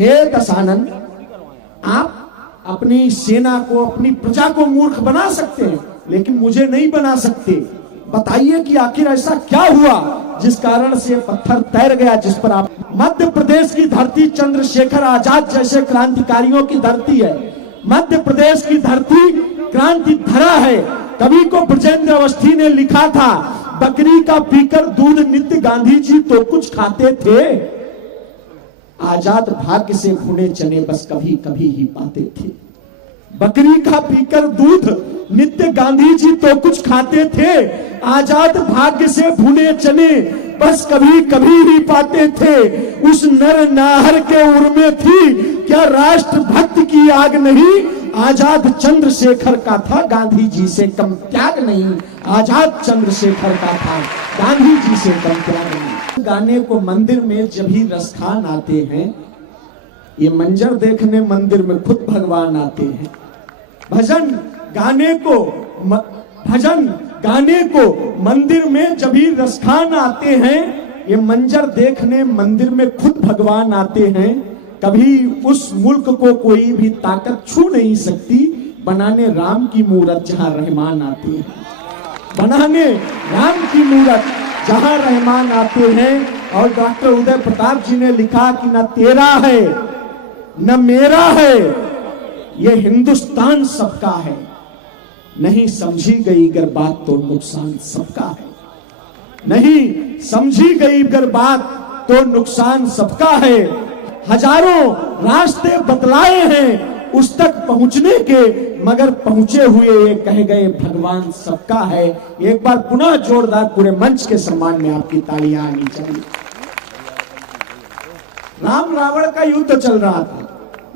हे दशानन, आप अपनी सेना को, अपनी प्रजा को मूर्ख बना सकते हैं, लेकिन मुझे नहीं बना सकते। बताइए कि आखिर ऐसा क्या हुआ जिस कारण से पत्थर तैर गया जिस पर आप। मध्य प्रदेश की धरती चंद्रशेखर आजाद जैसे क्रांतिकारियों की धरती है। मध्य प्रदेश की धरती क्रांति धरा है। कवि को ब्रजेंद्र अवस्थी ने लिखा था, बकरी का पीकर दूध नित्य गांधी जी तो कुछ खाते थे, आजाद भाग्य से भुने चने बस कभी कभी ही पाते थे। बकरी का पीकर दूध नित्य गांधी जी तो कुछ खाते थे, आजाद भाग्य से भुने चने बस कभी कभी ही पाते थे। उस नर नाहर के उर में थी क्या राष्ट्रभक्त की आग नहीं, आजाद चंद्रशेखर का था गांधी जी से कम त्याग नहीं, आजाद चंद्रशेखर का था गांधी जी से कम त्याग नहीं। गाने को मंदिर में जब भी रसखान आते हैं, ये मंजर देखने मंदिर में खुद भगवान आते हैं। भजन गाने को मंदिर में जब भी रसखान आते हैं, ये मंजर देखने मंदिर में खुद भगवान आते हैं। कभी उस मुल्क को कोई भी ताकत छू नहीं सकती, बनाने राम की मूरत जहां रहमान आते हैं, बनाने राम की मूरत जहां रहमान आते हैं। और डॉक्टर उदय प्रताप जी ने लिखा कि न तेरा है न मेरा है, ये हिंदुस्तान सबका है, नहीं समझी गई अगर बात तो नुकसान सबका है, नहीं समझी गई अगर बात तो नुकसान सबका है। हजारों रास्ते बतलाए हैं उस तक पहुंचने के, मगर पहुंचे हुए ये कह गए भगवान सबका है। एक बार पुनः जोरदार पूरे मंच के सम्मान में आपकी तालियां आनी चाहिए। राम रावण का युद्ध चल रहा था,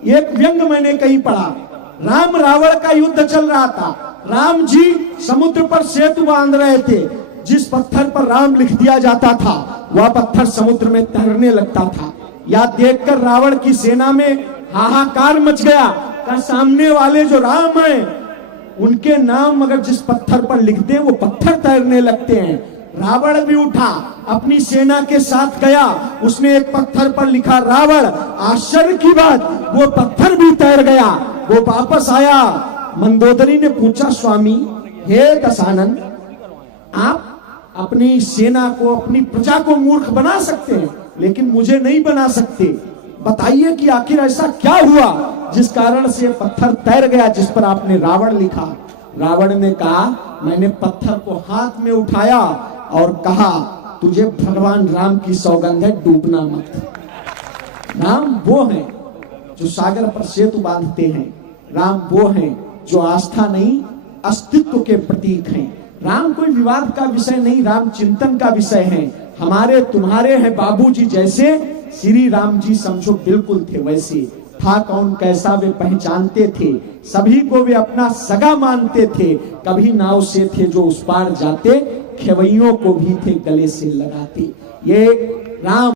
एक व्यंग मैंने कहीं पढ़ा, राम रावण का युद्ध चल रहा था। राम जी समुद्र पर सेतु बांध रहे थे, जिस पत्थर पर राम लिख दिया जाता था वह पत्थर समुद्र में तैरने लगता था। या देखकर रावण की सेना में हाहाकार मच गया कि सामने वाले जो राम हैं उनके नाम अगर जिस पत्थर पर लिख दे वो पत्थर तैरने लगते हैं। रावण भी उठा, अपनी सेना के साथ गया, उसने एक पत्थर पर लिखा रावण। आश्चर्य की बात, वो पत्थर भी तैर गया। वो वापस आया। मंदोदरी ने पूछा, स्वामी हे दशानन, आप अपनी सेना को, अपनी प्रजा को मूर्ख बना सकते हैं, लेकिन मुझे नहीं बना सकते। बताइए कि आखिर ऐसा क्या हुआ जिस कारण से पत्थर तैर गया जिस पर आपने रावण लिखा। रावण ने कहा, मैंने पत्थर को हाथ में उठाया और कहा, तुझे भगवान राम की सौगंध है, डूबना मत। राम वो हैं जो सागर पर सेतु बांधते हैं, राम वो हैं जो आस्था नहीं अस्तित्व के प्रतीक हैं। राम कोई विवाद का विषय नहीं, राम चिंतन का विषय है। हमारे तुम्हारे हैं बाबूजी जैसे, श्री राम जी समझो बिल्कुल थे वैसे। था कौन कैसा वे पहचानते थे, सभी को वे अपना सगा मानते थे। कभी नाव से थे जो उस पार जाते, खेवैयों को भी थे गले से लगाते। ये राम